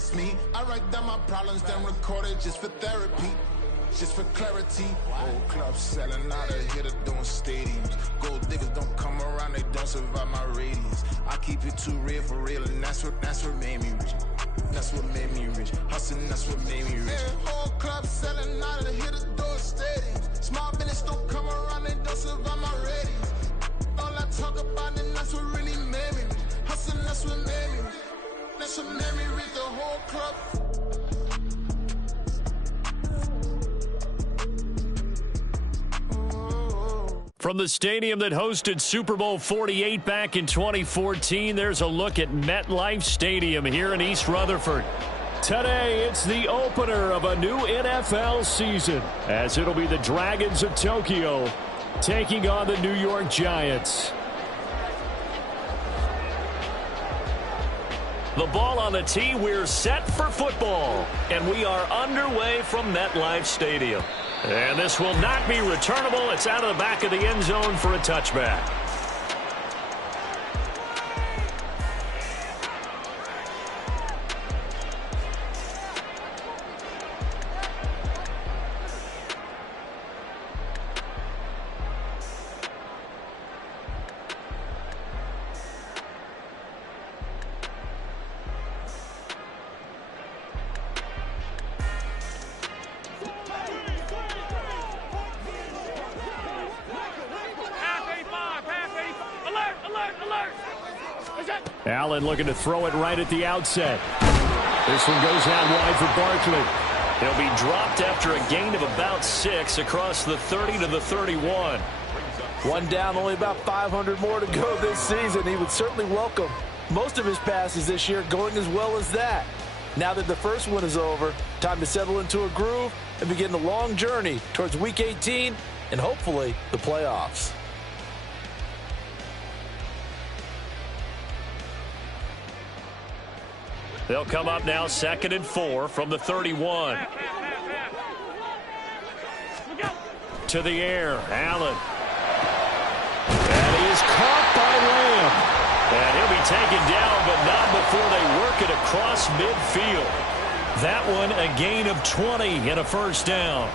embarrass me. I write down my problems, then record it just for therapy. Just for clarity, whole club selling out of here to doing stadiums. Gold diggers don't come around, they don't survive my radius. I keep it too real for real, and that's what made me rich. That's what made me rich. Hustling, that's what made me rich. Whole club selling out of here to doing stadiums. Small business don't come around, they don't survive my radius. All I talk about, and that's what really made me rich. Hustling, that's what made me rich. That's what made me rich. The whole club. From the stadium that hosted Super Bowl 48 back in 2014, there's a look at MetLife Stadium here in East Rutherford. Today, it's the opener of a new NFL season, as it'll be the Dragons of Tokyo taking on the New York Giants. The ball on the tee, we're set for football, and we are underway from MetLife Stadium. And this will not be returnable. It's out of the back of the end zone for a touchback. Allen looking to throw it right at the outset. This one goes out wide for Barkley. He'll be dropped after a gain of about 6 across the 30 to the 31. One down, only about 500 more to go this season. He would certainly welcome most of his passes this year going as well as that. Now that the first one is over, time to settle into a groove and begin the long journey towards Week 18 and hopefully the playoffs. They'll come up now 2nd and 4 from the 31. To the air, Allen. And he is caught by Lamb. And he'll be taken down, but not before they work it across midfield. That one a gain of 20 and a first down.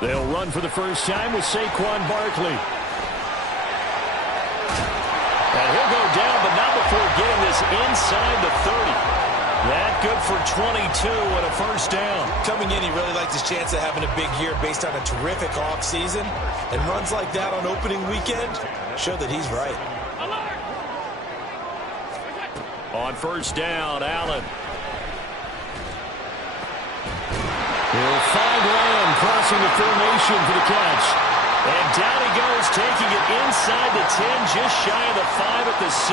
They'll run for the first time with Saquon Barkley. And he'll go down, but not before getting this inside the 30. That good for 22 and a first down. Coming in, he really liked his chance of having a big year based on a terrific offseason. And runs like that on opening weekend show that he's right. On first down, Allen. He'll find Lamb crossing the formation for the catch. And down he goes, taking it inside the 10, just shy of the 5 at the 6.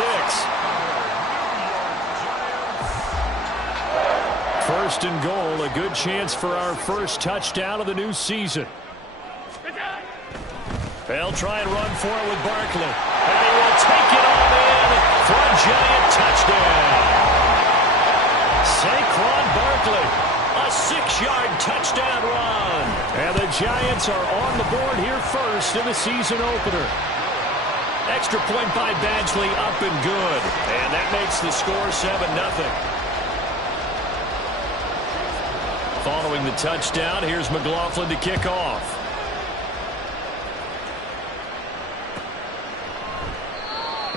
First and goal, a good chance for our first touchdown of the new season. They'll try and run for it with Barkley. And he will take it all in for a Giant touchdown. Saquon Barkley. A 6-yard touchdown run. And the Giants are on the board here first in the season opener. Extra point by Badgley, up and good. And that makes the score 7-0. Following the touchdown, here's McLaughlin to kick off.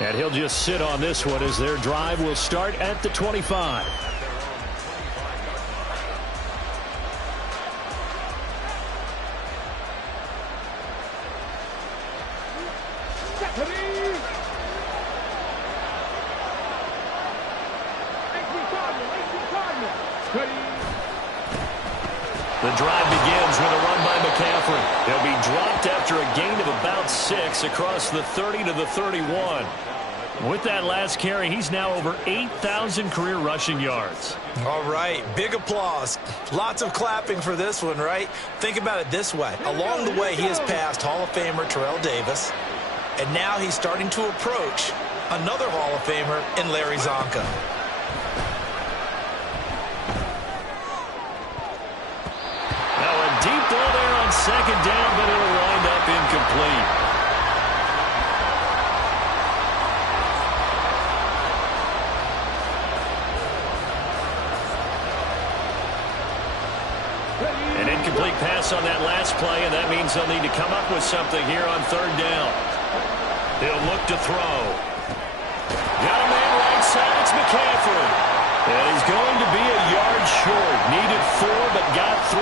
And he'll just sit on this one as their drive will start at the 25. The drive begins with a run by McCaffrey. He'll be dropped after a gain of about 6 across the 30 to the 31. With that last carry, he's now over 8,000 career rushing yards. All right, big applause. Lots of clapping for this one, right? Think about it this way. Along the way, he has passed Hall of Famer Terrell Davis, And now he's starting to approach another Hall of Famer in Larry Zonka. Now a deep ball there on second down, but it'll wind up incomplete. An incomplete pass on that last play, and that means they'll need to come up with something here on third down. He'll look to throw. Got a man right side. It's McCaffrey. And he's going to be a yard short. Needed 4, but got 3.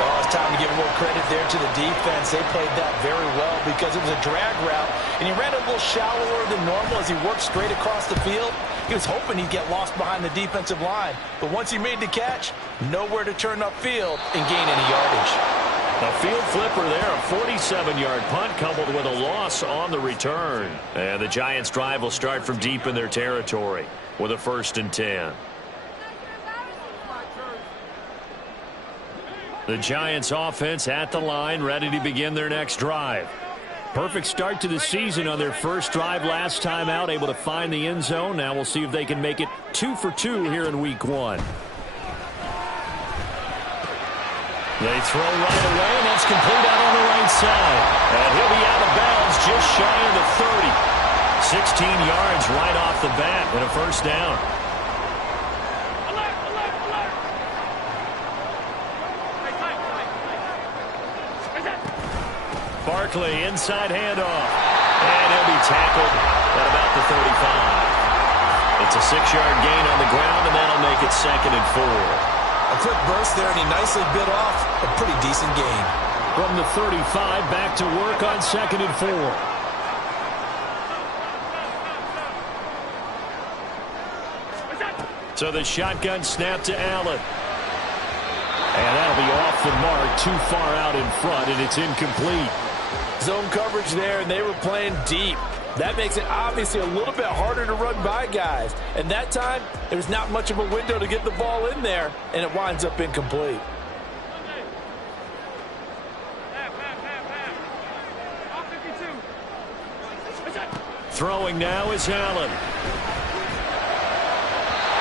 Oh, it's time to give a little credit there to the defense. They played that very well because it was a drag route, and he ran a little shallower than normal as he worked straight across the field. He was hoping he'd get lost behind the defensive line, but once he made the catch, nowhere to turn upfield and gain any yardage. A field flipper there, a 47-yard punt coupled with a loss on the return. And the Giants' drive will start from deep in their territory with a 1st and 10. The Giants' offense at the line, ready to begin their next drive. Perfect start to the season on their first drive last time out, able to find the end zone. Now we'll see if they can make it 2 for 2 here in week 1. They throw right away, and that's complete out on the right side. And he'll be out of bounds just shy of the 30. 16 yards right off the bat and a 1st down. Barkley, inside handoff. And he'll be tackled at about the 35. It's a 6-yard gain on the ground, and that'll make it 2nd and 4. A quick burst there, and he nicely bit off a pretty decent gain. From the 35, back to work on 2nd and 4. So the shotgun snap to Allen. And that'll be off the mark, too far out in front, and it's incomplete. Zone coverage there, and they were playing deep. That makes it obviously a little bit harder to run by guys. And that time, there's not much of a window to get the ball in there, and it winds up incomplete. Throwing now is Allen.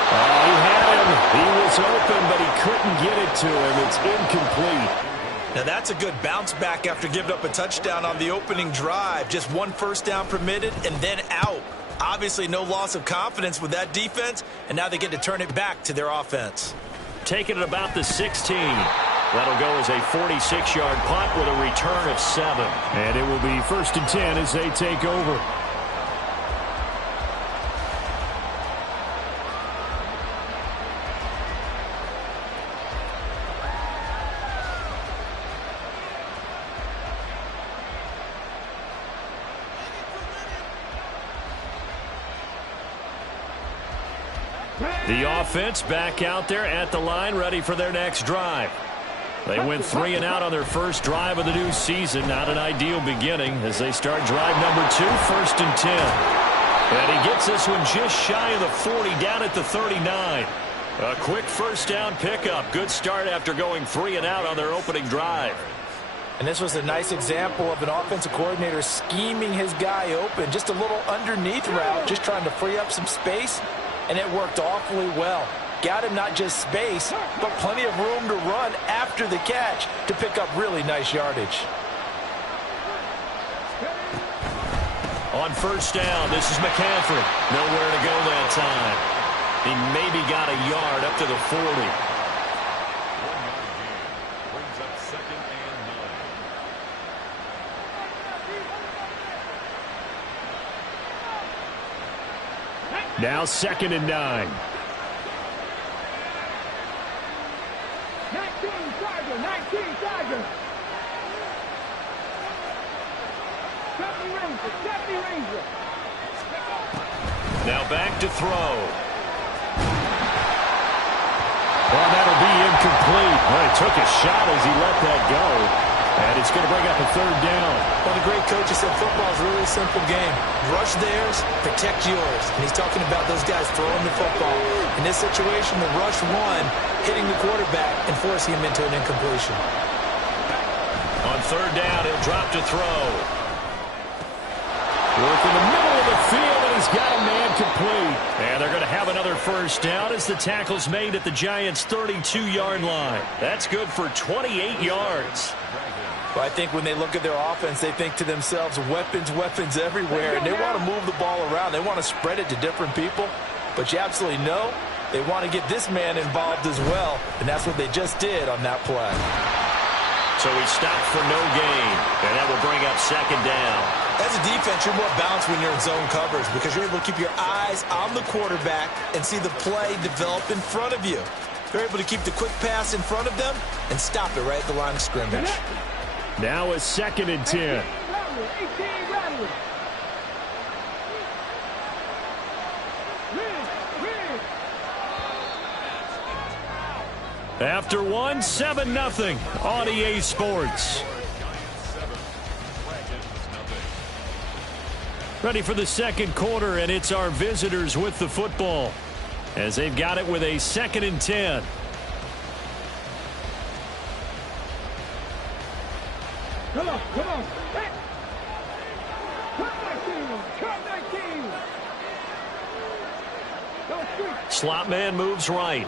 He had him. He was open, but he couldn't get it to him. It's incomplete. Now that's a good bounce back after giving up a touchdown on the opening drive. Just 1 first down permitted and then out. Obviously no loss of confidence with that defense, and now they get to turn it back to their offense. Taking it about the 16. That'll go as a 46-yard punt with a return of 7. And it will be 1st and 10 as they take over. The offense back out there at the line, ready for their next drive. They went 3 and out on their first drive of the new season. Not an ideal beginning as they start drive number 2, 1st and 10. And he gets this one just shy of the 40, down at the 39. A quick 1st down pickup. Good start after going 3 and out on their opening drive. And this was a nice example of an offensive coordinator scheming his guy open. Just a little underneath route, just trying to free up some space. And it worked awfully well. Got him not just space, but plenty of room to run after the catch to pick up really nice yardage. On 1st down, this is McCaffrey. Nowhere to go that time. He maybe got a yard up to the 40. Now 2nd and 9. 19, Tiger. 70 Ranger. Now back to throw. Well, that'll be incomplete. Well, he took a shot as he let that go. And it's going to bring up a 3rd down. One of the great coaches said football is a really simple game. Rush theirs, protect yours. And he's talking about those guys throwing the football. In this situation, the rush one, hitting the quarterback and forcing him into an incompletion. On 3rd down, he'll drop to throw. Work in the middle of the field, and he's got a man complete. And they're going to have another first down as the tackle's made at the Giants' 32-yard line. That's good for 28 yards. Well, I think when they look at their offense, they think to themselves, weapons, weapons everywhere, and they want to move the ball around. They want to spread it to different people, but you absolutely know they want to get this man involved as well, and that's what they just did on that play. So he stopped for no gain, and that will bring up second down. As a defense, you're more balanced when you're in zone coverage because you're able to keep your eyes on the quarterback and see the play develop in front of you. You're able to keep the quick pass in front of them and stop it right at the line of scrimmage. Now a 2nd and 10. After one, 7-0 on EA Sports. Ready for the second quarter, and it's our visitors with the football as they've got it with a 2nd and 10. Come on, come on. Hey. Cut 19. Don't shoot. Slot man moves right.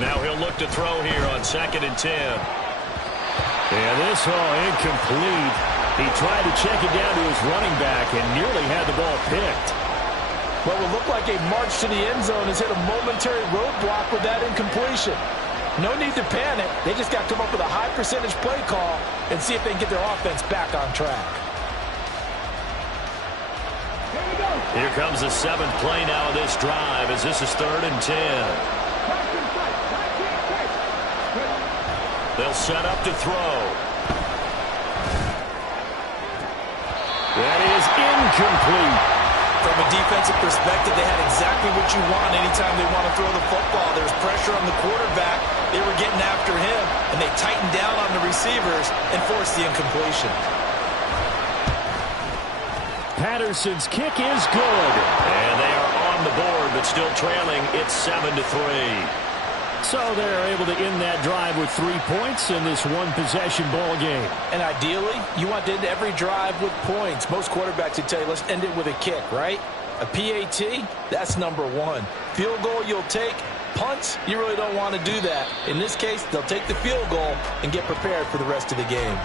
Now he'll look to throw here on 2nd and 10. And this incomplete. He tried to check it down to his running back and nearly had the ball picked. What would look like a march to the end zone has hit a momentary roadblock with that incompletion. No need to panic. They just got to come up with a high percentage play call and see if they can get their offense back on track. Here comes the 7th play now of this drive as this is 3rd and 10. They'll set up to throw. That is incomplete. From a defensive perspective, they had exactly what you want anytime they want to throw the football. There's pressure on the quarterback. They were getting after him, and they tightened down on the receivers and forced the incompletion. Patterson's kick is good. And they are on the board, but still trailing. It's 7-3. So they're able to end that drive with 3 points in this one-possession ball game. And ideally, you want to end every drive with points. Most quarterbacks would tell you, let's end it with a kick, right? A PAT, that's number 1. Field goal you'll take. Punts, you really don't want to do that. In this case, they'll take the field goal and get prepared for the rest of the game.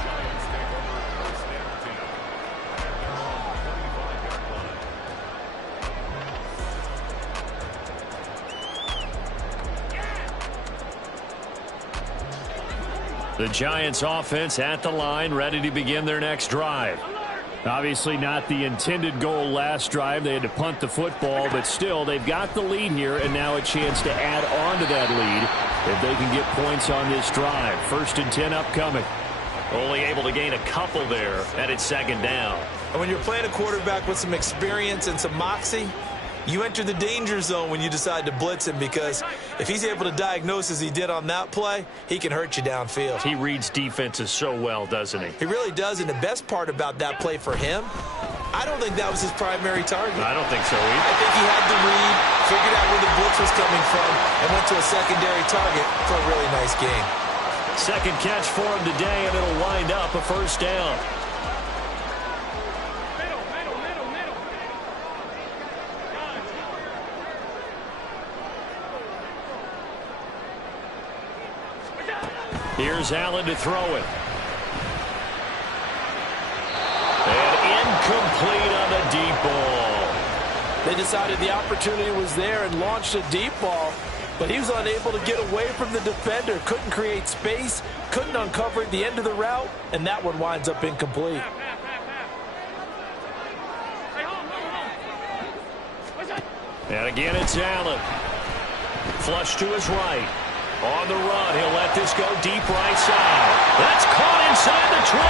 The Giants offense at the line, ready to begin their next drive. Obviously not the intended goal last drive. They had to punt the football, but still they've got the lead here and now a chance to add on to that lead if they can get points on this drive. 1st and 10 upcoming. Only able to gain a couple there, and it's 2nd down. And when you're playing a quarterback with some experience and some moxie, you enter the danger zone when you decide to blitz him because if he's able to diagnose as he did on that play, he can hurt you downfield. He reads defenses so well, doesn't he? He really does, and the best part about that play for him, I don't think that was his primary target. I don't think so either. I think he had the read, figured out where the blitz was coming from, and went to a secondary target for a really nice game. 2nd catch for him today, and it'll wind up a 1st down. Here's Allen to throw it. And incomplete on the deep ball. They decided the opportunity was there and launched a deep ball, but he was unable to get away from the defender. Couldn't create space, couldn't uncover at the end of the route, and that one winds up incomplete. And again, it's Allen. Flush to his right. On the run, he'll let this go deep right side. That's caught inside the 20.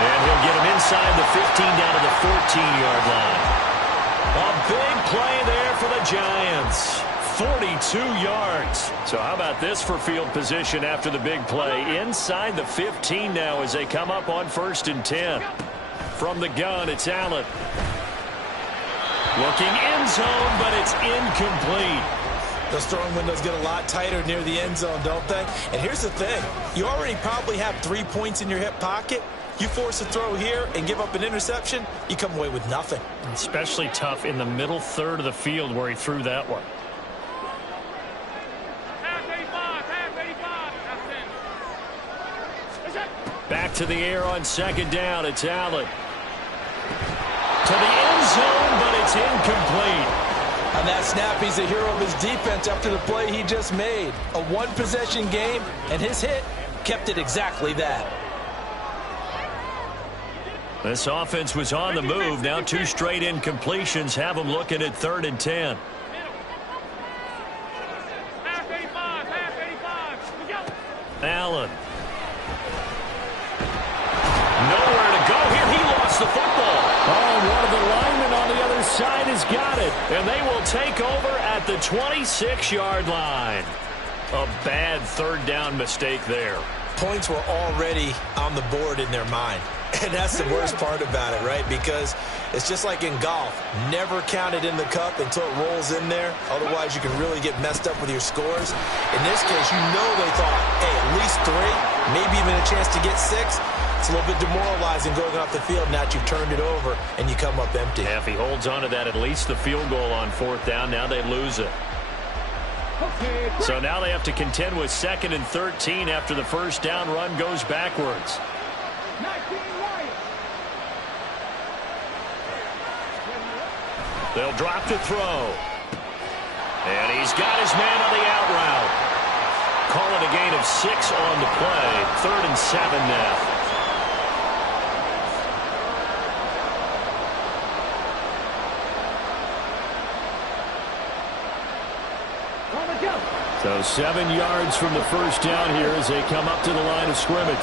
And he'll get him inside the 15 down to the 14-yard line. A big play there for the Giants. 42 yards. So how about this for field position after the big play? Inside the 15 now as they come up on 1st and 10. From the gun, it's Allen. Looking end zone, but it's incomplete. Those throwing windows get a lot tighter near the end zone, don't they? And here's the thing. You already probably have 3 points in your hip pocket. You force a throw here and give up an interception, you come away with nothing. Especially tough in the middle third of the field where he threw that one. Back to the air on second down. It's Allen. To the end zone, but it's incomplete. On that snap, he's a hero of his defense after the play he just made. A one-possession game, and his hit kept it exactly that. This offense was on the move. Now 2 straight incompletions have them looking at 3rd and 10. Allen. Nowhere to go here. He lost the football. Oh, one of the linemen on the other side has got it. And they will take over at the 26-yard line. A bad 3rd down mistake there. Points were already on the board in their mind. And that's the worst part about it, right? Because it's just like in golf. Never count it in the cup until it rolls in there. Otherwise, you can really get messed up with your scores. In this case, you know they thought, hey, at least 3, maybe even a chance to get 6. It's a little bit demoralizing going off the field now that you've turned it over and you come up empty. Yeah, if he holds on to that, at least the field goal on 4th down, now they lose it. So now they have to contend with 2nd and 13 after the first down run goes backwards. They'll drop to throw. And he's got his man on the out route. Call it a gain of 6 on the play. 3rd and 7 now. So 7 yards from the first down here as they come up to the line of scrimmage.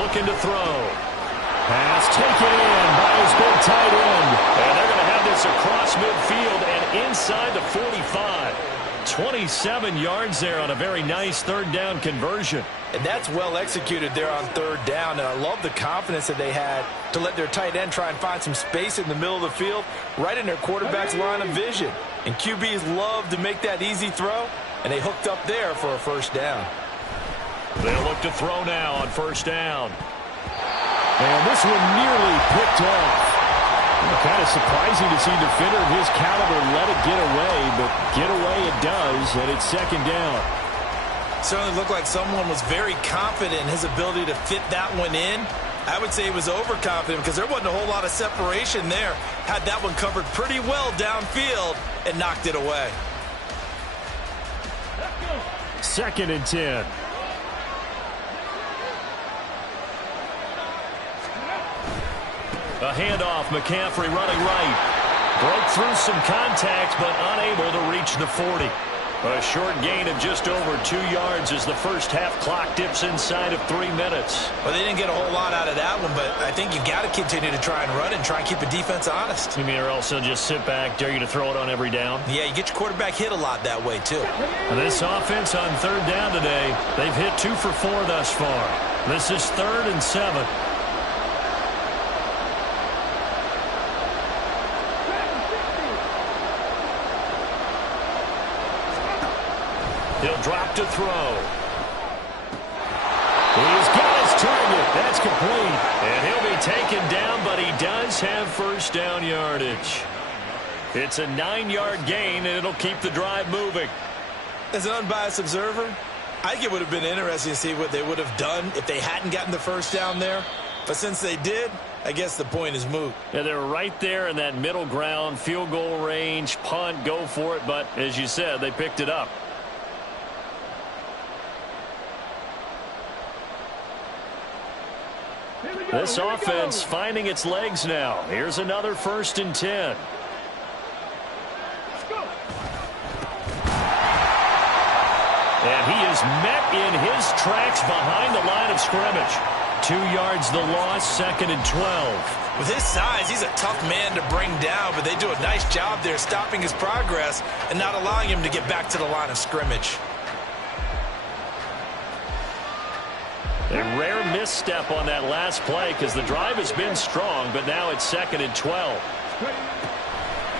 Looking to throw. Pass taken in by his big tight end. And they're going to have this across midfield and inside the 45. 27 yards there on a very nice 3rd down conversion. And that's well executed there on 3rd down. And I love the confidence that they had to let their tight end try and find some space in the middle of the field, right in their quarterback's line of vision. And QBs love to make that easy throw, and they hooked up there for a first down. They'll look to throw now on first down. And this one nearly picked off. Kind of surprising to see a defender of his caliber let it get away, but get away it does, and it's 2nd down. Certainly looked like someone was very confident in his ability to fit that one in. I would say he was overconfident because there wasn't a whole lot of separation there. Had that one covered pretty well downfield and knocked it away. 2nd and 10. A handoff, McCaffrey running right. Broke through some contact, but unable to reach the 40. A short gain of just over 2 yards as the first half clock dips inside of 3 minutes. Well, they didn't get a whole lot out of that one, but I think you got to continue to try and run and try and keep the defense honest. You mean or else they'll just sit back, dare you to throw it on every down? Yeah, you get your quarterback hit a lot that way, too. And this offense on 3rd down today, they've hit 2 for 4 thus far. This is 3rd and 7. He'll drop to throw. He's got his target. That's complete. And he'll be taken down, but he does have first down yardage. It's a 9-yard gain, and it'll keep the drive moving. As an unbiased observer, I think it would have been interesting to see what they would have done if they hadn't gotten the first down there. But since they did, I guess the point is moot. Yeah, they're right there in that middle ground, field goal range, punt, go for it. But as you said, they picked it up. This offense finding its legs now. Here's another 1st and 10. And he is met in his tracks behind the line of scrimmage. 2 yards the loss, 2nd and 12. With his size, he's a tough man to bring down, but they do a nice job there stopping his progress and not allowing him to get back to the line of scrimmage. A rare misstep on that last play because the drive has been strong, but now it's 2nd and 12.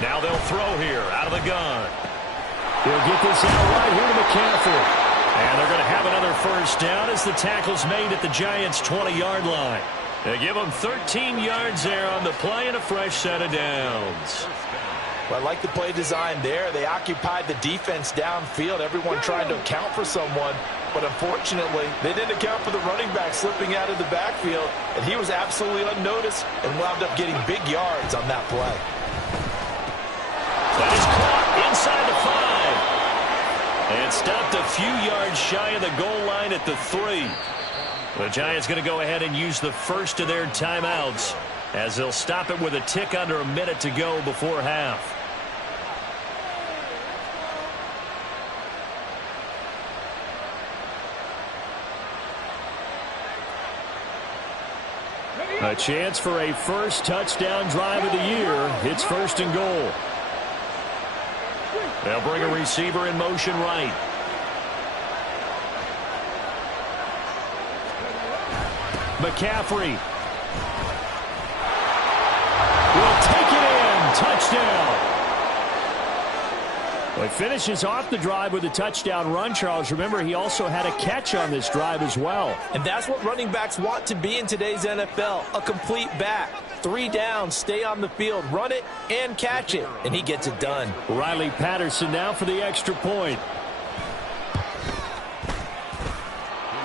Now they'll throw here out of the gun. He'll get this out right here to McCaffrey. And they're going to have another first down as the tackle's made at the Giants' 20-yard line. They give them 13 yards there on the play and a fresh set of downs. Well, I like the play design there. They occupied the defense downfield, everyone trying to account for someone. But unfortunately, they didn't account for the running back slipping out of the backfield, and he was absolutely unnoticed and wound up getting big yards on that play. That is caught inside the 5. And stopped a few yards shy of the goal line at the 3. The Giants going to go ahead and use the first of their timeouts as they'll stop it with a tick under a minute to go before half. A chance for a first touchdown drive of the year. It's 1st and goal. They'll bring a receiver in motion right. McCaffrey will take it in. Touchdown. Well, he finishes off the drive with a touchdown run, Charles. Remember, he also had a catch on this drive as well. And that's what running backs want to be in today's NFL, a complete back. 3 downs, stay on the field, run it, and catch it. And he gets it done. Riley Patterson now for the extra point.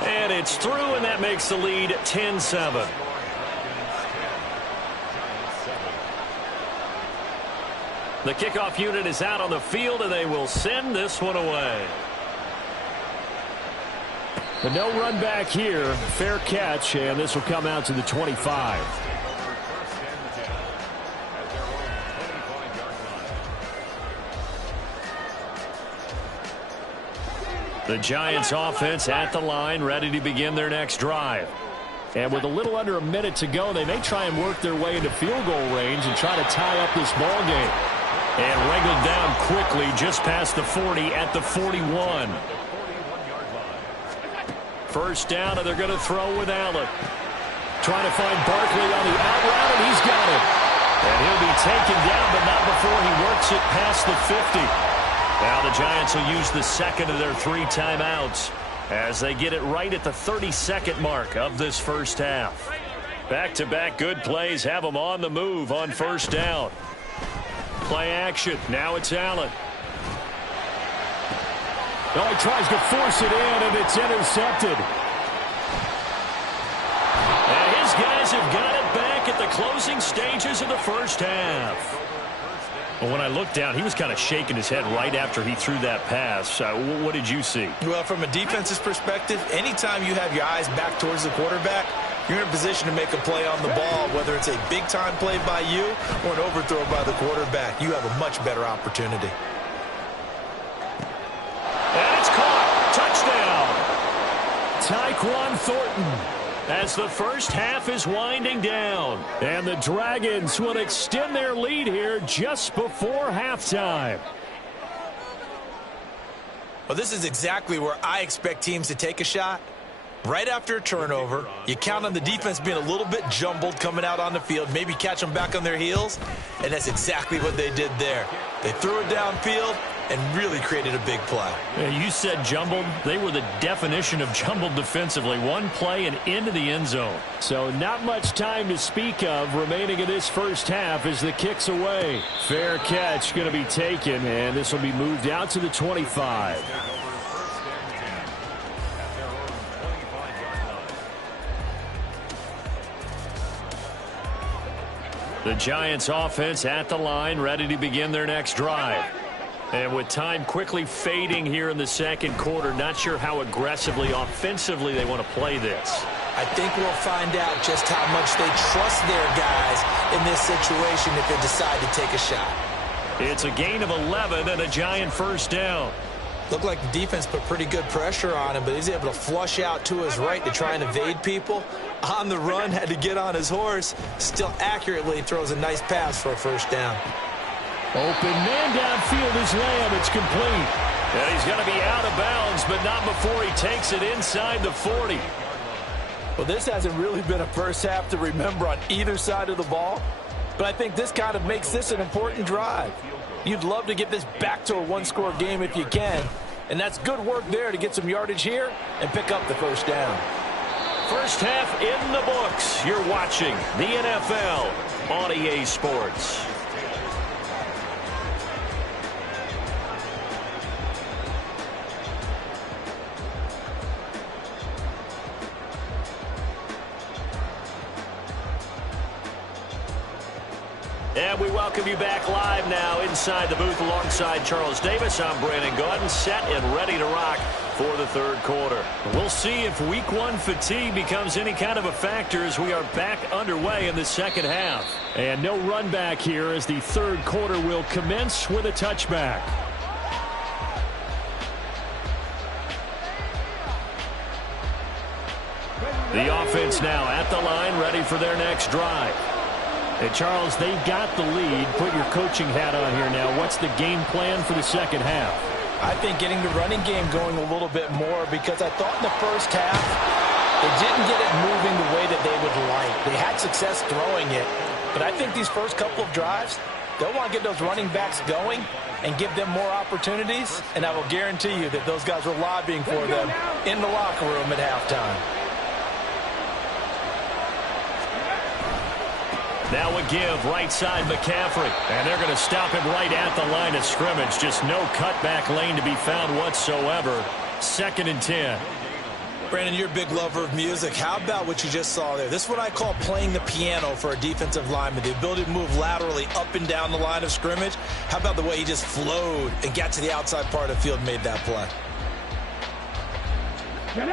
And it's through, and that makes the lead 10-7. The kickoff unit is out on the field, and they will send this one away. But no run back here. Fair catch, and this will come out to the 25. The Giants offense at the line, ready to begin their next drive. And with a little under a minute to go, they may try and work their way into field goal range and try to tie up this ball game. And wriggled down quickly just past the 40 at the 41. First down, and they're going to throw with Allen. Trying to find Barkley on the out route, and he's got it. And he'll be taken down, but not before he works it past the 50. Now the Giants will use the second of their 3 timeouts as they get it right at the 32nd mark of this first half. Back-to-back good plays have them on the move on first down. Play action. Now it's Allen. Oh, he tries to force it in, and it's intercepted. And his guys have got it back at the closing stages of the first half. Well, when I looked down, he was kind of shaking his head right after he threw that pass. What did you see? Well, from a defense's perspective, anytime you have your eyes back towards the quarterback, you're in a position to make a play on the ball, whether it's a big-time play by you or an overthrow by the quarterback. You have a much better opportunity. And it's caught. Touchdown. Tyquan Thornton as the first half is winding down. And the Dragons will extend their lead here just before halftime. Well, this is exactly where I expect teams to take a shot. Right after a turnover, you count on the defense being a little bit jumbled coming out on the field, maybe catch them back on their heels, and that's exactly what they did there. They threw it downfield and really created a big play. Yeah, you said jumbled. They were the definition of jumbled defensively. One play and into the end zone. So not much time to speak of remaining in this first half as the kick's away. Fair catch going to be taken, and this will be moved out to the 25. The Giants offense at the line, ready to begin their next drive. And with time quickly fading here in the second quarter, not sure how aggressively, offensively they want to play this. I think we'll find out just how much they trust their guys in this situation if they decide to take a shot. It's a gain of 11 and a Giant first down. Looked like the defense put pretty good pressure on him, but he's able to flush out to his right to try and evade people. On the run, had to get on his horse. Still accurately throws a nice pass for a first down. Open man downfield is Lamb. It's complete. And he's going to be out of bounds, but not before he takes it inside the 40. Well, this hasn't really been a first half to remember on either side of the ball, but I think this kind of makes this an important drive. You'd love to get this back to a one-score game if you can, and that's good work there to get some yardage here and pick up the first down. First half in the books. You're watching the NFL on EA Sports. And we welcome you back live now inside the booth alongside Charles Davis. I'm Brandon Gaudin, set and ready to rock for the third quarter. We'll see if week one fatigue becomes any kind of a factor as we are back underway in the second half. And no run back here as the third quarter will commence with a touchback. The offense now at the line, ready for their next drive. And Charles, they've got the lead. Put your coaching hat on here now. What's the game plan for the second half? I think getting the running game going a little bit more, because I thought in the first half they didn't get it moving the way that they would like. They had success throwing it, but I think these first couple of drives, they'll want to get those running backs going and give them more opportunities, and I will guarantee you that those guys were lobbying for them in the locker room at halftime. Now a give, right side McCaffrey. And they're going to stop him right at the line of scrimmage. Just no cutback lane to be found whatsoever. 2nd and 10. Brandon, you're a big lover of music. How about what you just saw there? This is what I call playing the piano for a defensive lineman. The ability to move laterally up and down the line of scrimmage. How about the way he just flowed and got to the outside part of the field and made that play?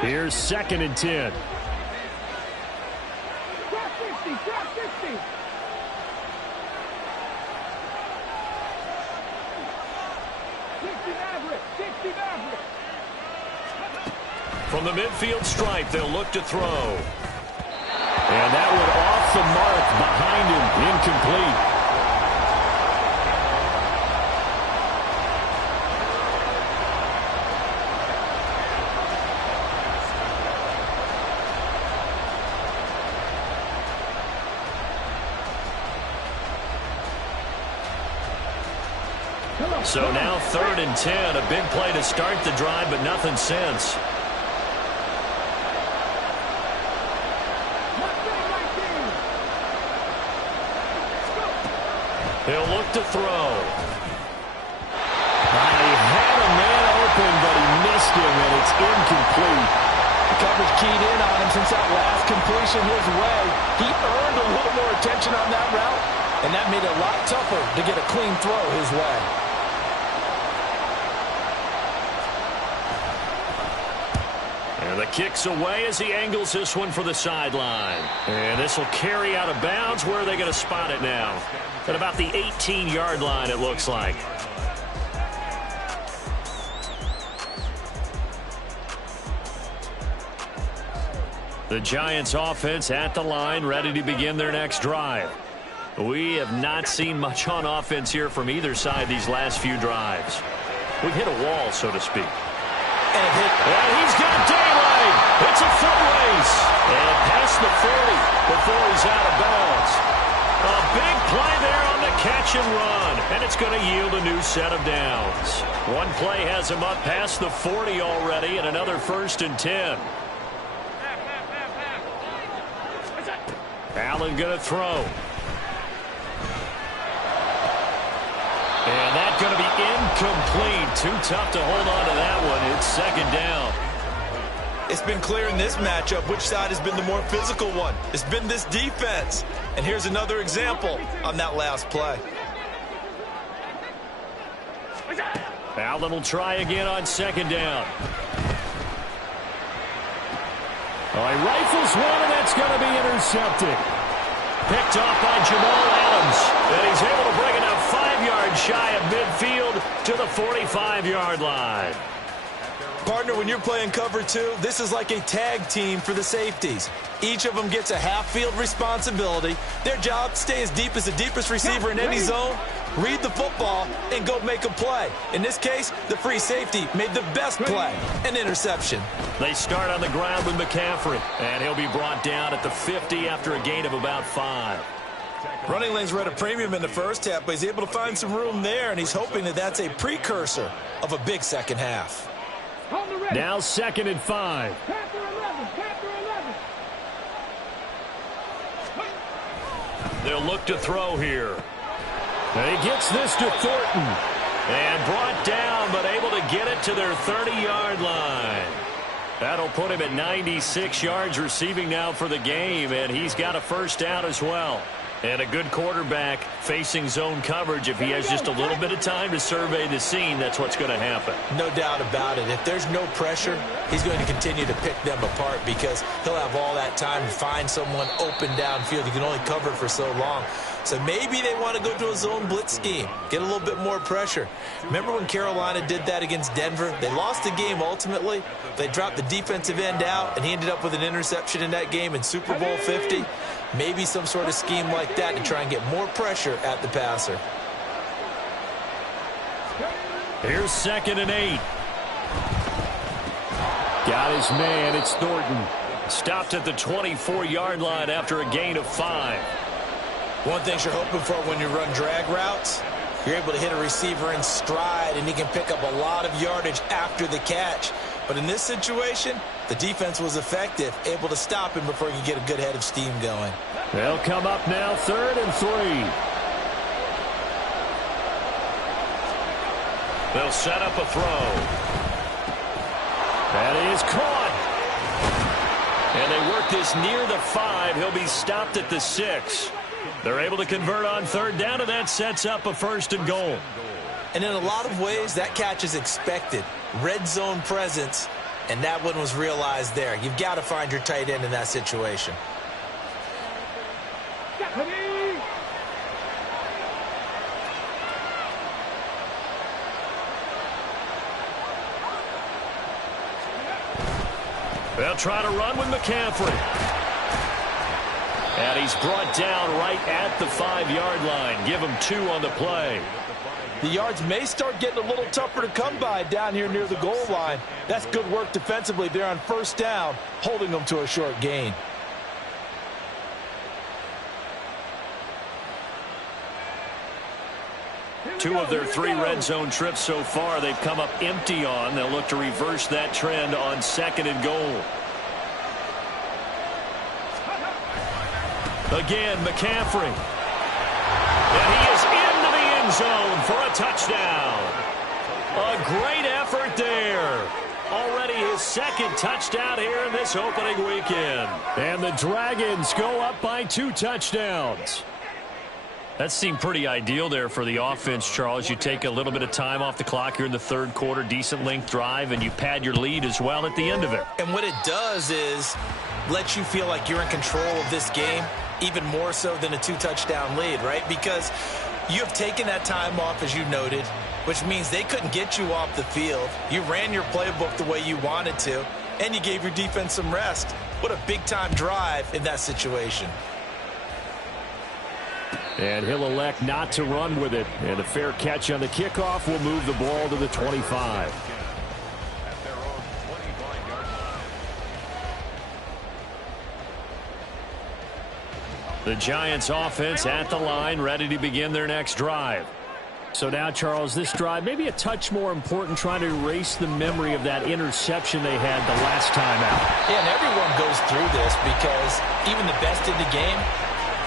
Here's 2nd and 10. From the midfield stripe, they'll look to throw. And that one off the mark behind him, incomplete. So now 3rd and 10, a big play to start the drive, but nothing since. He'll look to throw. He had a man open, but he missed him, and it's incomplete. The coverage keyed in on him since that last completion his way. He earned a little more attention on that route, and that made it a lot tougher to get a clean throw his way. And the kick's away as he angles this one for the sideline. And this will carry out of bounds. Where are they going to spot it now? At about the 18-yard line, it looks like. The Giants offense at the line, ready to begin their next drive. We have not seen much on offense here from either side these last few drives. We've hit a wall, so to speak. And he's got daylight. It's a foot race. And past the 40 before he's out of bounds. A big play there on the catch and run. And it's going to yield a new set of downs. One play has him up past the 40 already, and another 1st and 10. Allen going to throw. And that's going to be incomplete. Too tough to hold on to that one. It's 2nd down. It's been clear in this matchup which side has been the more physical one. It's been this defense. And here's another example on that last play. Allen will try again on 2nd down. Oh, he rifles one, and that's going to be intercepted. Picked off by Jamal Adams. And he's able to bring it up 5 yards shy of midfield to the 45-yard line. Partner, when you're playing cover two, this is like a tag team for the safeties. Each of them gets a half-field responsibility. Their job, stay as deep as the deepest receiver in any zone, read the football, and go make a play. In this case, the free safety made the best play, an interception. They start on the ground with McCaffrey, and he'll be brought down at the 50 after a gain of about 5. Running lanes were at a premium in the first half, but he's able to find some room there, and he's hoping that that's a precursor of a big second half. Now 2nd and 5. They'll look to throw here. And he gets this to Thornton. And brought down, but able to get it to their 30-yard line. That'll put him at 96 yards receiving now for the game, and he's got a first down as well. And a good quarterback facing zone coverage. If he has just a little bit of time to survey the scene, that's what's going to happen. No doubt about it. If there's no pressure, he's going to continue to pick them apart because he'll have all that time to find someone open downfield. He can only cover for so long. So maybe they want to go to a zone blitz scheme, get a little bit more pressure. Remember when Carolina did that against Denver? They lost the game ultimately. They dropped the defensive end out, and he ended up with an interception in that game in Super Bowl 50. Maybe some sort of scheme like that to try and get more pressure at the passer. Here's 2nd and 8. Got his man. It's Thornton. Stopped at the 24-yard line after a gain of 5. One thing you're hoping for when you run drag routes, you're able to hit a receiver in stride, and he can pick up a lot of yardage after the catch. But in this situation, the defense was effective, able to stop him before he could get a good head of steam going. They'll come up now 3rd and 3. They'll set up a throw. That is caught. And they work this near the 5. He'll be stopped at the 6. They're able to convert on 3rd down, and that sets up a 1st and goal. And in a lot of ways, that catch is expected. Red zone presence, and that one was realized there. You've got to find your tight end in that situation. They'll try to run with McCaffrey. And he's brought down right at the 5-yard line. Give him 2 on the play. The yards may start getting a little tougher to come by down here near the goal line. That's good work defensively there on 1st down, holding them to a short gain. Two of their 3 red zone trips so far, they've come up empty on. They'll look to reverse that trend on 2nd and goal. Again, McCaffrey. And he is into the end zone for a touchdown. A great effort there. Already his 2nd touchdown here in this opening weekend. And the Dragons go up by 2 touchdowns. That seemed pretty ideal there for the offense, Charles. You take a little bit of time off the clock here in the 3rd quarter, decent length drive, and you pad your lead as well at the end of it. And what it does is let you feel like you're in control of this game, even more so than a 2-touchdown lead, right? Because you have taken that time off, as you noted, which means they couldn't get you off the field. You ran your playbook the way you wanted to, and you gave your defense some rest. What a big-time drive in that situation. And he'll elect not to run with it. And a fair catch on the kickoff will move the ball to the 25. The Giants offense at the line, ready to begin their next drive. So now, Charles, this drive maybe a touch more important, trying to erase the memory of that interception they had the last time out. Yeah, and everyone goes through this because even the best in the game,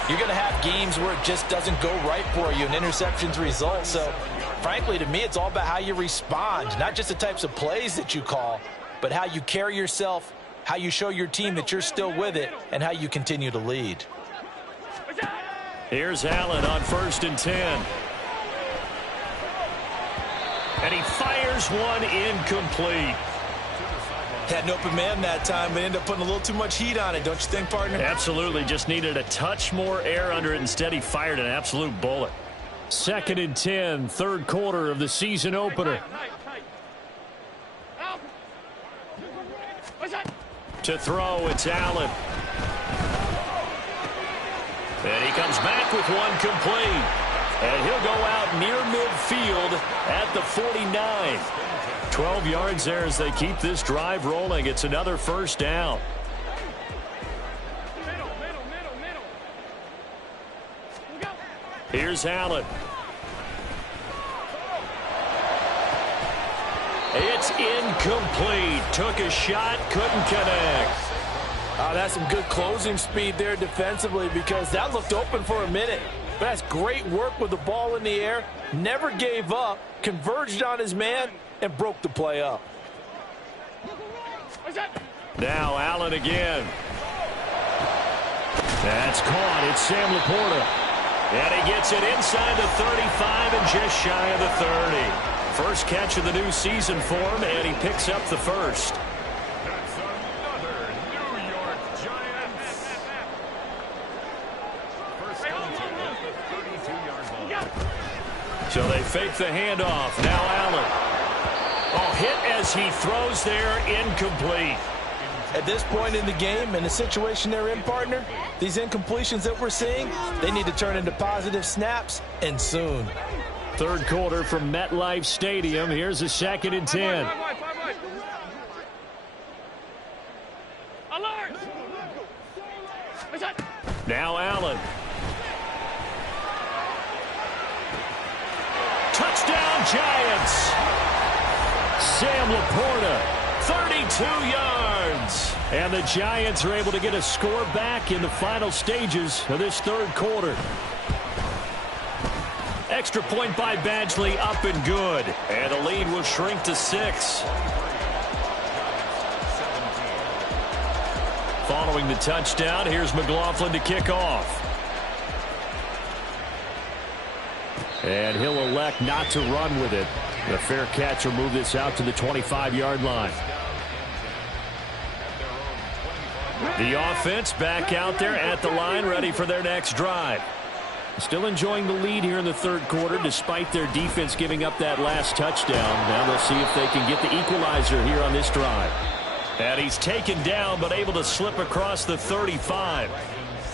you're going to have games where it just doesn't go right for you and interceptions result. So, frankly, to me, it's all about how you respond, not just the types of plays that you call, but how you carry yourself, how you show your team that you're still with it, and how you continue to lead. Here's Allen on 1st and 10. And he fires one incomplete. Had an open man that time, but ended up putting a little too much heat on it, don't you think, partner? Absolutely. Just needed a touch more air under it. Instead, he fired an absolute bullet. 2nd and 10, 3rd quarter of the season opener. To throw, it's Allen. And he comes back with one complete. And he'll go out near midfield at the 49. 12 yards there as they keep this drive rolling. It's another first down. Here's Allen. It's incomplete. Took a shot, couldn't connect. Oh, that's some good closing speed there defensively because that looked open for a minute. But that's great work with the ball in the air. Never gave up, converged on his man, and broke the play up. Now Allen again. That's caught. It's Sam Laporta. And he gets it inside the 35 and just shy of the 30. First catch of the new season for him, and he picks up the first. That's another New York Giants. First contact at the 32-yard line. So they fake the handoff. Now Allen. Oh, hit as he throws there, incomplete. At this point in the game, in the situation they're in, partner, these incompletions that we're seeing, they need to turn into positive snaps, and soon. Third quarter from MetLife Stadium. Here's a 2nd and 10. Now Allen. Touchdown Giants. Sam Laporta, 32 yards. And the Giants are able to get a score back in the final stages of this third quarter. Extra point by Badgley, up and good. And the lead will shrink to 6. Following the touchdown, here's McLaughlin to kick off. And he'll elect not to run with it. The fair catch will move this out to the 25-yard line. The offense back out there at the line, ready for their next drive. Still enjoying the lead here in the third quarter, despite their defense giving up that last touchdown. Now they'll see if they can get the equalizer here on this drive. And he's taken down, but able to slip across the 35.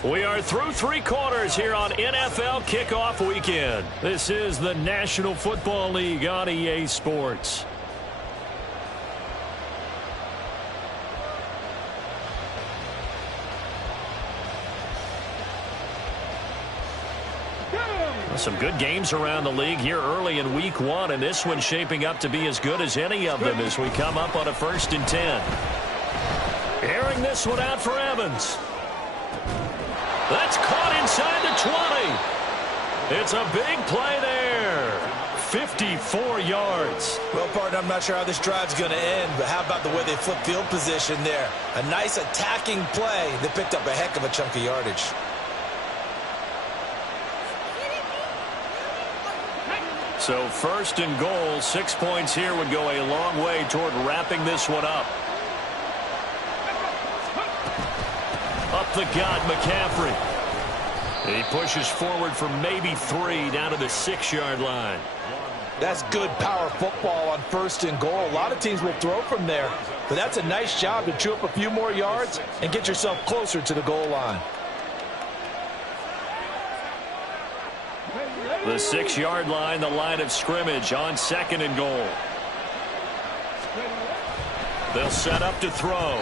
We are through 3 quarters here on NFL Kickoff Weekend. This is the National Football League on EA Sports. Some good games around the league here early in week 1, and this one's shaping up to be as good as any of them as we come up on a 1st and 10. Airing this one out for Evans. That's caught inside the 20. It's a big play there. 54 yards. Well, partner, I'm not sure how this drive's going to end, but how about the way they flip field position there? A nice attacking play that picked up a heck of a chunk of yardage. So 1st and goal, 6 points here would go a long way toward wrapping this one up. Up the gut, McCaffrey. He pushes forward for maybe 3 down to the 6-yard line. That's good power football on 1st and goal. A lot of teams will throw from there, but that's a nice job to chew up a few more yards and get yourself closer to the goal line. The 6-yard line, the line of scrimmage on 2nd and goal. They'll set up to throw.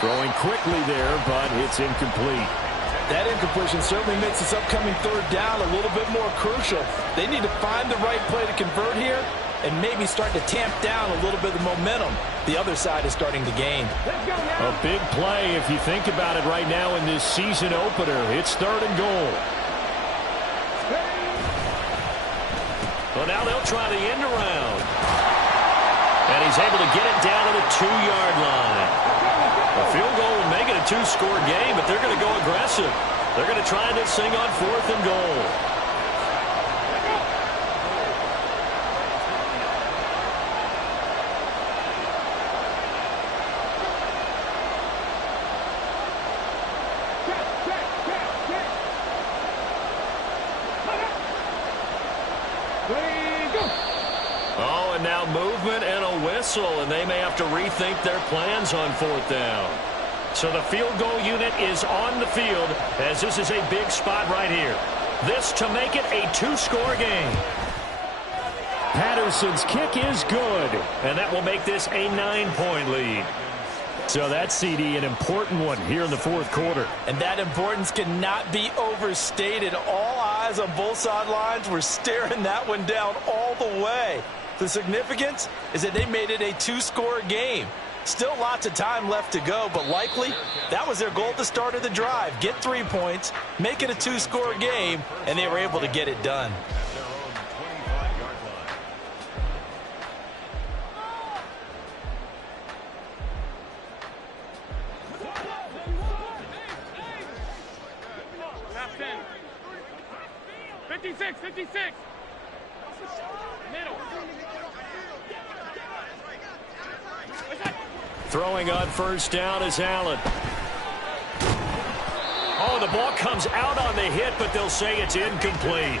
Throwing quickly there, but it's incomplete. That incompletion certainly makes this upcoming 3rd down a little bit more crucial. They need to find the right play to convert here and maybe start to tamp down a little bit of the momentum the other side is starting to gain. A big play if you think about it right now in this season opener. It's 3rd and goal. Well, now they'll try the end around. And he's able to get it down to the 2-yard line. A field goal will make it a 2-score game, but they're going to go aggressive. They're going to try this thing on 4th and goal. Oh, and now movement and a whistle, and they may have to rethink their plans on 4th down. So the field goal unit is on the field as this is a big spot right here. This to make it a two-score game. Patterson's kick is good, and that will make this a 9-point lead. So that's, CD, an important one here in the fourth quarter. And that importance cannot be overstated. All eyes on both sidelines were staring that one down all the way. The significance is that they made it a two-score game. Still lots of time left to go, but likely that was their goal at the start of the drive. Get 3 points, make it a two-score game, and they were able to get it done. Throwing on first down is Allen. Oh, the ball comes out on the hit, but they'll say it's incomplete.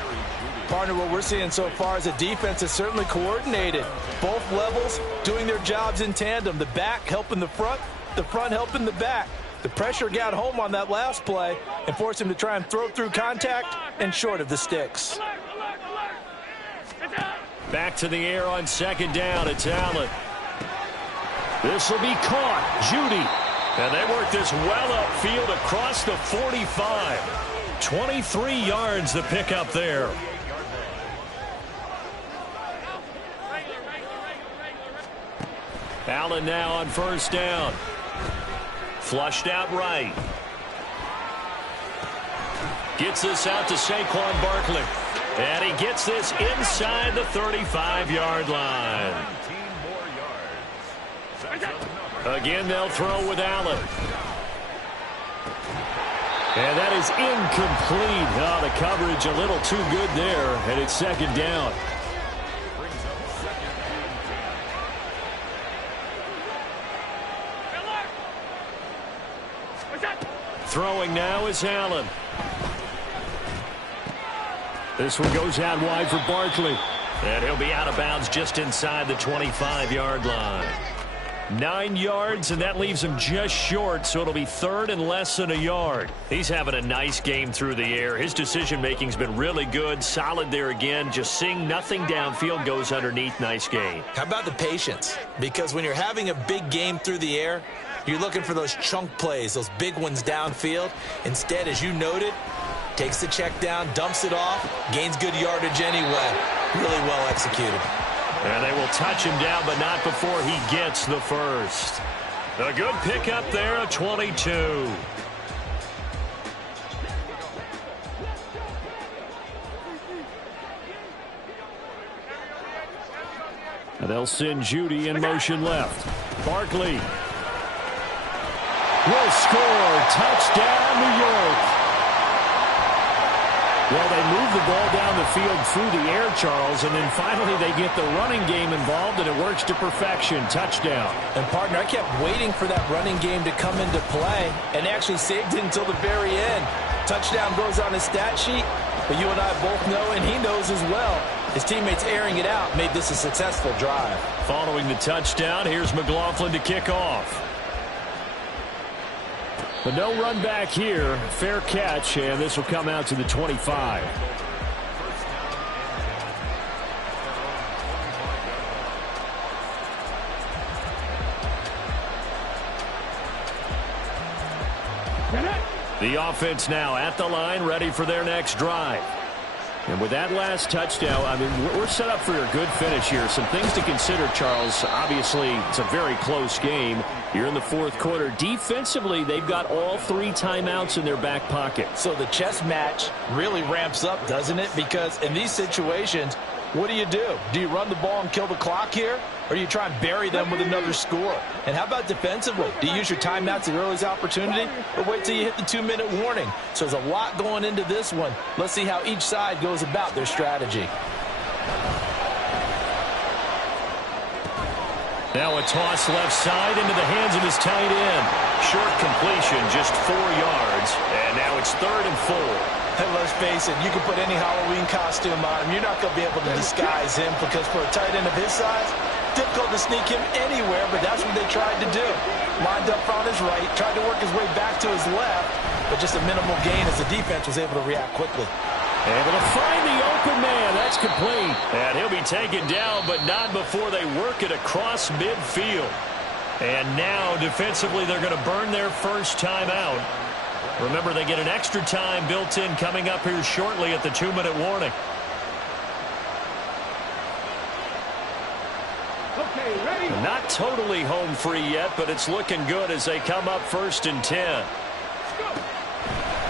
Partner, what we're seeing so far is the defense is certainly coordinated. Both levels doing their jobs in tandem. The back helping the front helping the back. The pressure got home on that last play and forced him to try and throw through contact and short of the sticks. Back to the air on second down. It's Allen. This will be caught. Judy. And they work this well upfield across the 45. 23 yards the pickup there. Allen now on first down. Flushed out right. Gets this out to Saquon Barkley. And he gets this inside the 35-yard line. Again, they'll throw with Allen. And that is incomplete. Oh, the coverage a little too good there, and it's second down. Throwing now is Allen. This one goes out wide for Barkley. And he'll be out of bounds just inside the 25-yard line. 9 yards, and that leaves him just short, so it'll be third and less than a yard. He's having a nice game through the air. His decision-making's been really good, solid there again. Just seeing nothing downfield goes underneath. Nice game. How about the patience? Because when you're having a big game through the air, you're looking for those chunk plays, those big ones downfield. Instead, as you noted, takes the check down, dumps it off, gains good yardage anyway. Really well executed. And they will touch him down, but not before he gets the first. A good pickup there, a 22. And they'll send Judy in motion left. Barkley will score. Touchdown, New York. Well, they move the ball down the field through the air, Charles, and then finally they get the running game involved, and it works to perfection. Touchdown. And, partner, I kept waiting for that running game to come into play and actually saved it until the very end. Touchdown goes on his stat sheet, but you and I both know, and he knows as well, his teammates airing it out made this a successful drive. Following the touchdown, here's McLaughlin to kick off. But no run back here. Fair catch, and this will come out to the 25. The offense now at the line, ready for their next drive. And with that last touchdown, I mean, we're set up for a good finish here. Some things to consider, Charles. Obviously, it's a very close game. You're in the fourth quarter. Defensively, they've got all 3 timeouts in their back pocket. So the chess match really ramps up, doesn't it? Because in these situations, what do? Do you run the ball and kill the clock here? Or do you try and bury them with another score? And how about defensively? Do you use your timeouts at earliest opportunity? Or wait till you hit the 2-minute warning? So there's a lot going into this one. Let's see how each side goes about their strategy. Now a toss left side into the hands of his tight end. Short completion, just 4 yards. And now it's 3rd and 4. And let's face it, you can put any Halloween costume on him. You're not going to be able to disguise him because for a tight end of his size, difficult to sneak him anywhere, but that's what they tried to do. Lined up on his right, tried to work his way back to his left, but just a minimal gain as the defense was able to react quickly. Able to find the open man. That's complete. And he'll be taken down, but not before they work it across midfield. And now, defensively, they're going to burn their first timeout. Remember, they get an extra time built in coming up here shortly at the 2-minute warning. Okay, ready? Not totally home free yet, but it's looking good as they come up 1st and 10.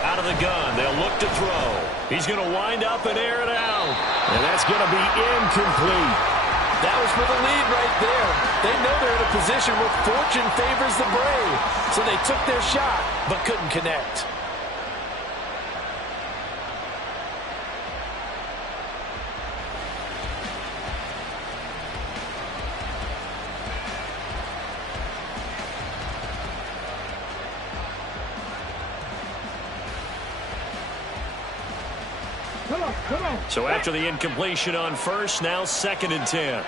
Out of the gun, they'll look to throw. He's going to wind up and air it out. And that's going to be incomplete. That was for the lead right there. They know they're in a position where fortune favors the brave. So they took their shot, but couldn't connect. Come on. So after the incompletion on first, now 2nd and 10.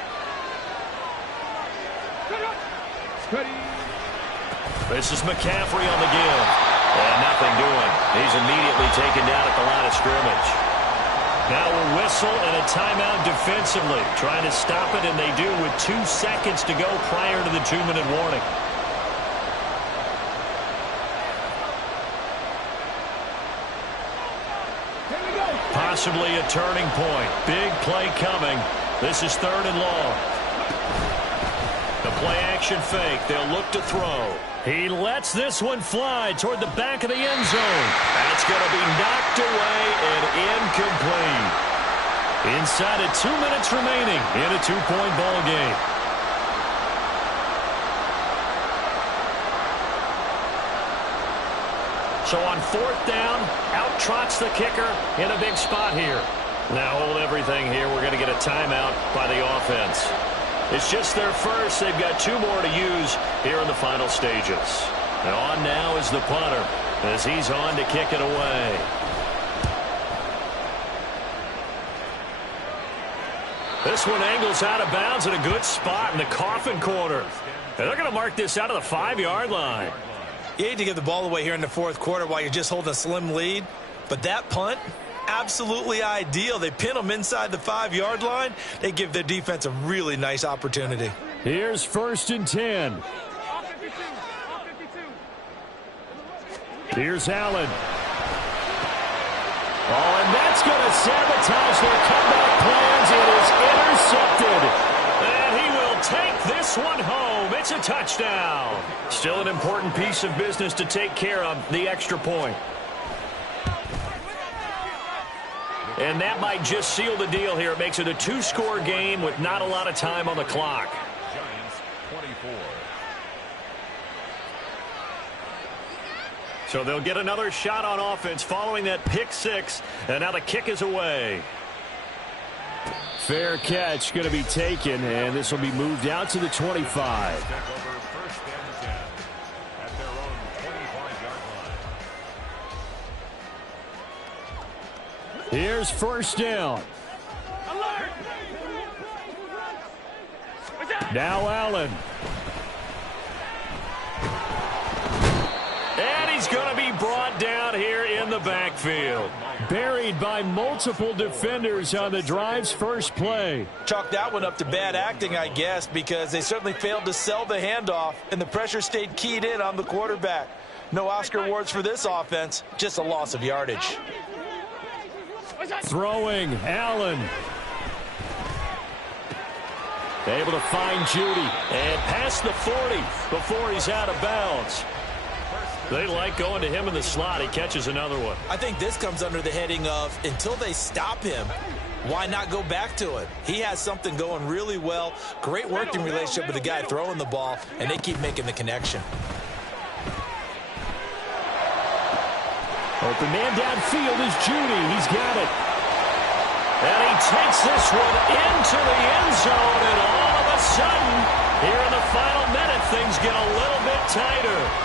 Ready? This is McCaffrey on the give. And nothing doing. He's immediately taken down at the line of scrimmage. Now a whistle and a timeout defensively. Trying to stop it, and they do with 2 seconds to go prior to the 2-minute warning. Possibly a turning point. Big play coming. This is 3rd and long. The play action fake. They'll look to throw. He lets this one fly toward the back of the end zone. That's going to be knocked away and incomplete. Inside of 2 minutes remaining in a 2-point ball game. So on 4th down, out trots the kicker in a big spot here. Now hold everything here. We're going to get a timeout by the offense. It's just their first. They've got 2 more to use here in the final stages. And on now is the punter as he's on to kick it away. This one angles out of bounds in a good spot in the coffin corner. And they're going to mark this out of the 5-yard line. You hate to give the ball away here in the 4th quarter while you're just holding a slim lead. But that punt, absolutely ideal. They pin them inside the 5-yard line. They give their defense a really nice opportunity. Here's 1st and 10. Here's Allen. Oh, and that's going to sabotage their comeback plans. It is intercepted. And he will take this one home. It's a touchdown. Still an important piece of business to take care of, the extra point. And that might just seal the deal here. It makes it a 2-score game with not a lot of time on the clock. Giants 24. So they'll get another shot on offense following that pick 6. And now the kick is away. Fair catch going to be taken, and this will be moved out to the 25. Step over 1st and 10 at their own 25-yard line. Here's 1st down. Now Allen. And he's going to be brought down here in the backfield. Buried by multiple defenders on the drive's first play. Chalk that one up to bad acting, I guess, because they certainly failed to sell the handoff, and the pressure stayed keyed in on the quarterback. No Oscar awards for this offense, just a loss of yardage. Throwing, Allen. Able to find Judy. And past the 40 before he's out of bounds. They like going to him in the slot. He catches another one. I think this comes under the heading of until they stop him, why not go back to it? He has something going really well. Great working relationship with the guy throwing the ball, and they keep making the connection. Open man downfield is Judy. He's got it. And he takes this one into the end zone, and all of a sudden, here in the final minute, things get a little bit tighter.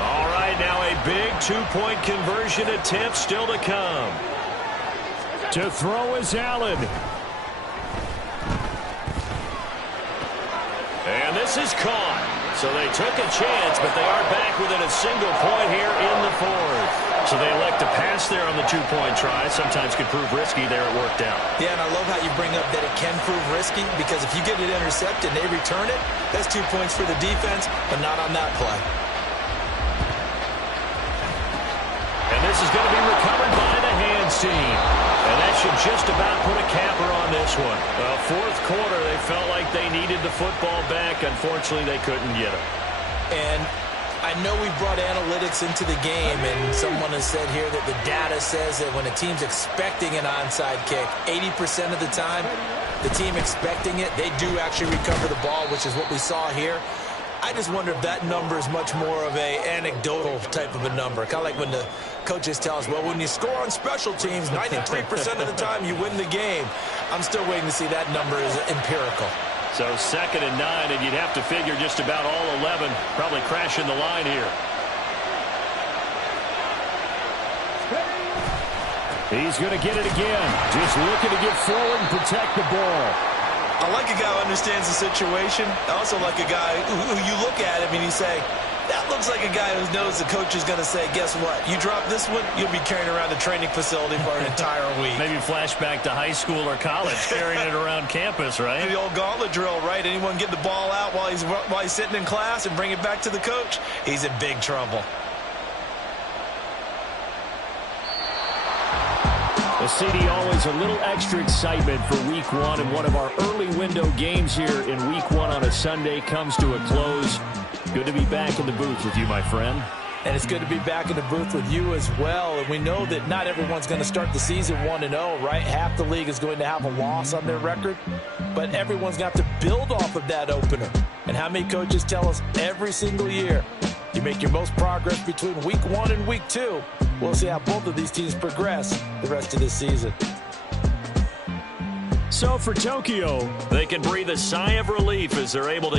All right, now a big two-point conversion attempt still to come. To throw is Allen. And this is caught. So they took a chance, but they are back within a single point here in the fourth. So they elect to pass there on the two-point try. Sometimes could prove risky. There it worked out. Yeah, and I love how you bring up that it can prove risky, because if you get it intercepted and they return it, that's 2 points for the defense, but not on that play. And this is going to be recovered by the hands team. And that should just about put a capper on this one. Fourth quarter, they felt like they needed the football back. Unfortunately, they couldn't get it. And I know we brought analytics into the game, and someone has said here that the data says that when a team's expecting an onside kick, 80% of the time, the team expecting it, they do actually recover the ball, which is what we saw here. I just wonder if that number is much more of a anecdotal type of a number. Kind of like when the coaches tell us, well, when you score on special teams, 93% of the time you win the game. I'm still waiting to see that number is empirical. So 2nd and 9, and you'd have to figure just about all 11 probably crashing the line here. He's going to get it again. Just looking to get forward and protect the ball. I like a guy who understands the situation. I also like a guy who you look at him and you say, that looks like a guy who knows the coach is going to say, guess what? You drop this one, you'll be carrying around the training facility for an entire week. Maybe flashback to high school or college, carrying it around campus, right? The old gauntlet drill, right? Anyone get the ball out while he's sitting in class and bring it back to the coach, he's in big trouble. The CD, always a little extra excitement for Week 1, and one of our early window games here in Week 1 on a Sunday comes to a close. Good to be back in the booth with you, my friend. And it's good to be back in the booth with you as well. And we know that not everyone's going to start the season 1-0, right? Half the league is going to have a loss on their record. But everyone's got to build off of that opener. And how many coaches tell us every single year, you make your most progress between Week 1 and Week 2. We'll see how both of these teams progress the rest of this season. So for Tokyo, they can breathe a sigh of relief as they're able to